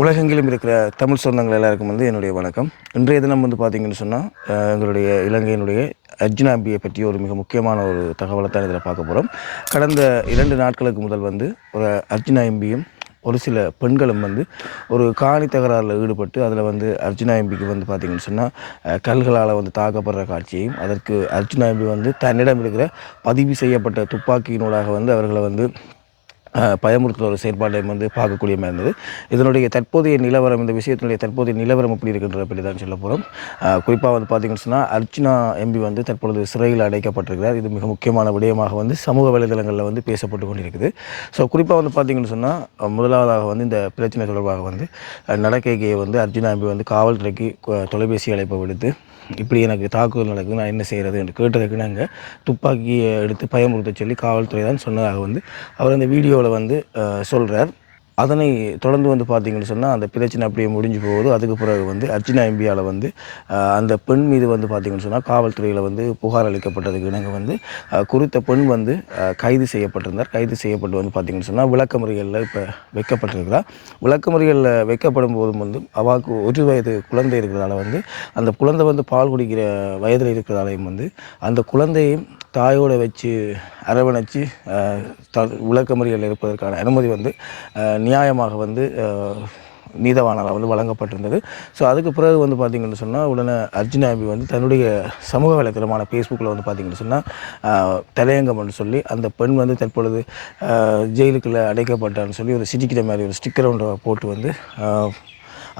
உலகெங்கிலும் இருக்கிற தமிழ் சொந்தங்கள் எல்லாருக்கும் என்னுடைய வணக்கம். இன்றைய தினம் பார்த்தீங்கன்னு சொன்னால் எங்களுடைய இலங்கையினுடைய அர்ஜுனா எம்பியை பற்றி ஒரு மிக முக்கியமான ஒரு தகவலை தான் இதில் பார்க்க போகிறோம். கடந்த 2 நாட்களுக்கு முதல் ஒரு அர்ஜுனா எம்பியும் ஒரு சில பெண்களும் ஒரு காணி தகராறில் ஈடுபட்டு அதில் அர்ஜுனா எம்பிக்கு பார்த்திங்கன்னு சொன்னால் கல்களால் தாக்கப்படுற காட்சியையும், அதற்கு அர்ஜுனா எம்பி தன்னிடம் இருக்கிற பதிவு செய்யப்பட்ட துப்பாக்கியினூடாக அவர்களை பயமுறுத்துகிற ஒரு செயற்பாட்டை பார்க்கக்கூடிய மாதிரி இருந்தது. இதனுடைய தற்போதைய நிலவரம், இந்த விஷயத்தினுடைய தற்போதைய நிலவரம் எப்படி இருக்கின்ற பற்றி தான் சொல்ல போகிறோம். குறிப்பாக பார்த்திங்கன்னு சொன்னால் அர்ஜுனா எம்பி தற்பொழுது சிறையில் அடைக்கப்பட்டிருக்கிறார். இது மிக முக்கியமான விடயமாக சமூக வலைதளங்களில் பேசப்பட்டு கொண்டிருக்குது. ஸோ குறிப்பாக பார்த்திங்கன்னு சொன்னால் முதலாவதாக இந்த பிரச்சனை தொடர்பாக நடக்கையை அர்ஜுனா எம்பி காவல்துறைக்கு தொலைபேசி அழைப்பை விடுத்து, இப்படி எனக்கு தாக்குதல் நடக்குது, நான் என்ன செய்கிறது என்று கேட்டதுக்கு நாங்கள் துப்பாக்கியை எடுத்து பயமுறுத்த சொல்லி காவல்துறை தான் சொன்னதாக அவர் அந்த வீடியோவில் சொல்கிறார். அதனை தொடர்ந்து பார்த்திங்கன்னு சொன்னால் அந்த பிரச்சனை அப்படியே முடிஞ்சு போகுது. அதுக்கு பிறகு அர்ஜுனா எம்பியால் அந்த பெண் மீது பார்த்திங்கன்னு சொன்னால் காவல்துறையில் புகார் அளிக்கப்பட்டதுக்கு நாங்கள் குறித்த பெண் கைது செய்யப்பட்டிருந்தார். கைது செய்யப்பட்டு பார்த்திங்கன்னு சொன்னால் விளக்கமறியலில் இப்போ வைக்கப்பட்டிருக்கிறார். விளக்கமறியலில் வைக்கப்படும் போதும் அவாவுக்கு 1 வயது குழந்தை இருக்கிறதால அந்த குழந்தை பால் குடிக்கிற வயதில் இருக்கிறதாலையும் அந்த குழந்தையும் தாயோடு வச்சு அரவணைச்சு விளக்கமறியலில் இருப்பதற்கான அனுமதி நியாயமாக நீதவானால் வழங்கப்பட்டிருந்தது. ஸோ அதுக்கு பிறகு பார்த்திங்கன்னு சொன்னால் உடனே அர்ஜுனா எம்பி தன்னுடைய சமூக வலைத்தளமான ஃபேஸ்புக்கில் பார்த்திங்கன்னு சொன்னால் தலையங்கம் என்று சொல்லி அந்த பெண் தற்பொழுது ஜெயிலுக்குள்ளே அடைக்கப்பட்டான்னு சொல்லி ஒரு சிரிக்கிற மாதிரி ஒரு ஸ்டிக்கர் ஒன்றை போட்டு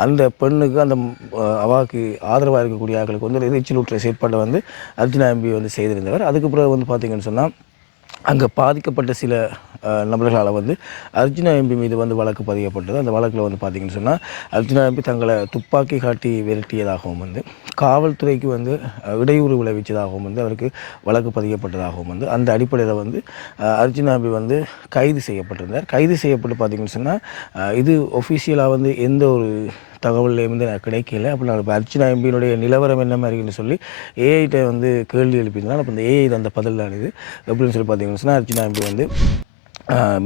அந்த பெண்ணுக்கு அந்த அவாவுக்கு ஆதரவாக இருக்கக்கூடிய ஆட்களுக்கு எரிச்சலூற்ற செயற்பாட்டை அர்ஜுனா எம்பி செய்திருந்தவர். அதுக்கு பிறகு பார்த்திங்கன்னு சொன்னால் அங்கே பாதிக்கப்பட்ட சில நபர்களால் அர்ஜுனா எம்பி மீது வழக்கு பதியப்பட்டது. அந்த வழக்கில் பார்த்திங்கன்னு சொன்னால் அர்ஜுனா எம்பி தங்களை துப்பாக்கி காட்டி விரட்டியதாகவும் காவல்துறைக்கு இடையூறு விளைவிச்சதாகவும் அவருக்கு வழக்கு பதியப்பட்டதாகவும் அந்த அடிப்படையில் அர்ஜுனா எம்பி கைது செய்யப்பட்டிருந்தார். கைது செய்யப்பட்டு பார்த்திங்கன்னு சொன்னால் இது ஒஃபிஷியலாக எந்த ஒரு தகவல் கிடைக்கல. அப்போ நான் அர்ஜுனா எம்பியினுடைய நிலவரம் என்ன மாதிரின்னு சொல்லி ஏஐட்ட கேள்வி எழுப்பியிருந்தால் அப்போ இந்த ஏஐ அந்த பதில் தான் இது எப்படின்னு சொல்லி பார்த்திங்கன்னு சொன்னால் அர்ஜுனா எம்பி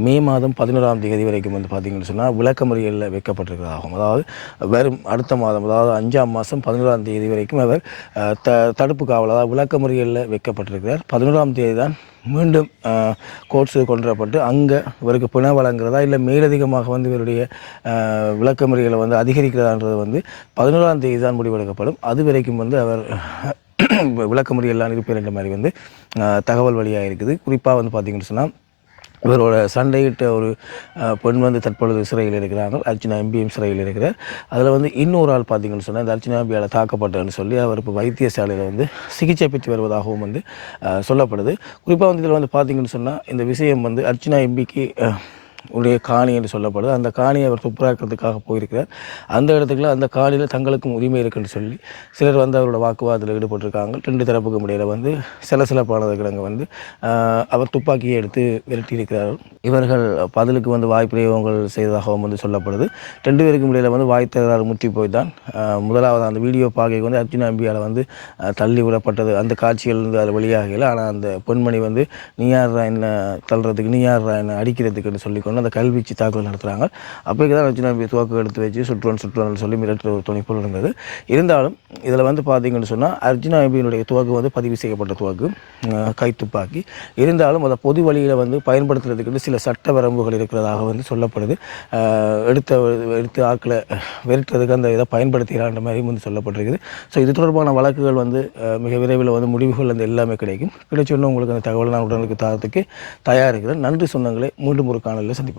மே மாதம் 11ஆம் தேதி வரைக்கும் பார்த்திங்கன்னு சொன்னால் விளக்கமறியலில் வைக்கப்பட்டிருக்கிறதாகும். அதாவது வெறும் அடுத்த மாதம், அதாவது 5ஆம் மாதம் 11ஆம் தேதி வரைக்கும் அவர் தடுப்பு காவல், அதாவது விளக்கமறியலில் வைக்கப்பட்டிருக்கிறார். 11ஆம் தேதி தான் மீண்டும் கோர்ட்ஸு கொண்டுவரப்பட்டு அங்கே இவருக்கு பிணை வழங்குறதா இல்லை மேலதிகமாக இவருடைய விளக்கமறியலை அதிகரிக்கிறதான்றது 11ஆம் தேதி தான் முடிவெடுக்கப்படும். அது வரைக்கும் அவர் விளக்கமறியெல்லாம் இருப்பேர் என்ற மாதிரி தகவல் வழியாக இருக்குது. குறிப்பாக பார்த்திங்கன்னு சொன்னால் இவரோட சண்டையிட்ட ஒரு பெண் தற்பொழுது சிறையில் இருக்கிறாங்க. அர்ஜுனா எம்பியும் சிறையில் இருக்கிறார். அதில் இன்னொரு ஆள் பார்த்திங்கன்னு சொன்னால் இந்த அர்ஜுனா எம்பியால் தாக்கப்பட்டன்னு சொல்லி அவர் இப்போ வைத்தியசாலையில் சிகிச்சை பெற்று வருவதாகவும் சொல்லப்படுது. குறிப்பாக இதில் பார்த்திங்கன்னு சொன்னால் இந்த விஷயம் அர்ஜுனா எம்பிக்கு உடைய காணி என்று சொல்லப்படுது. அந்த காணியை அவர் துப்புராக்கிறதுக்காக போயிருக்கிறார். அந்த இடத்துக்குள்ள அந்த காணியில் தங்களுக்கும் உரிமை இருக்குன்னு சொல்லி சிலர் அவரோட வாக்குவாதத்தில் ஈடுபட்டிருக்காங்க. 2 தரப்புக்கும் இடையில் சிலப்பானதுக்கு அங்கே அவர் துப்பாக்கியை எடுத்து விரட்டியிருக்கிறார். இவர்கள் பதிலுக்கு வாய்ப்பிரயோகங்கள் செய்ததாகவும் சொல்லப்படுது. 2 பேருக்கும் இடையில் வாய் தகராறு முற்றி போய் தான் முதலாவது அந்த வீடியோ பார்க்க அர்ஜுனா எம்பியால் தள்ளி விடப்பட்டது. அந்த காட்சிகள் அது வெளியாகல. ஆனால் அந்த பெண்மணி நீ யாரா என்ன தள்ளுறதுக்கு, நீ யாரா என்ன அடிக்கிறதுக்குன்னு சொல்லிக்கொண்டு அந்த கல்வீச்சு தாக்குதல் நடத்துகிறாங்க. அப்போக்கு தான் அர்ஜுனா எம்பி துவக்கு எடுத்து வச்சு சுற்றுவன் சொல்லி மிரட்டுற ஒரு துணிப்போல் இருந்தது. இருந்தாலும் இதில் பார்த்திங்கன்னு சொன்னால் அர்ஜுனா எம்பியினுடைய துவக்கு பதிவு செய்யப்பட்ட துவக்கு கைத்துப்பாக்கி. இருந்தாலும் அதை பொது வழியில் பயன்படுத்துறதுக்கு சில சட்ட வரம்புகள் இருக்கிறதாக சொல்லப்படுது. எடுத்து ஆக்களை விரட்டுறதுக்கு அந்த இதை பயன்படுத்துகிறான்ற மாதிரி சொல்லப்பட்டிருக்குது. ஸோ இது தொடர்பான வழக்குகள் மிக விரைவில் முடிவுகள் எல்லாமே கிடைக்கும். கிடைச்சோன்னு உங்களுக்கு அந்த தகவல் நான் உடனுக்கு தரத்துக்கு தயார் இருக்கிறேன். நன்றி சொந்தங்களே. மீண்டும் ஒரு காணொலியில் சந்திப்போம்.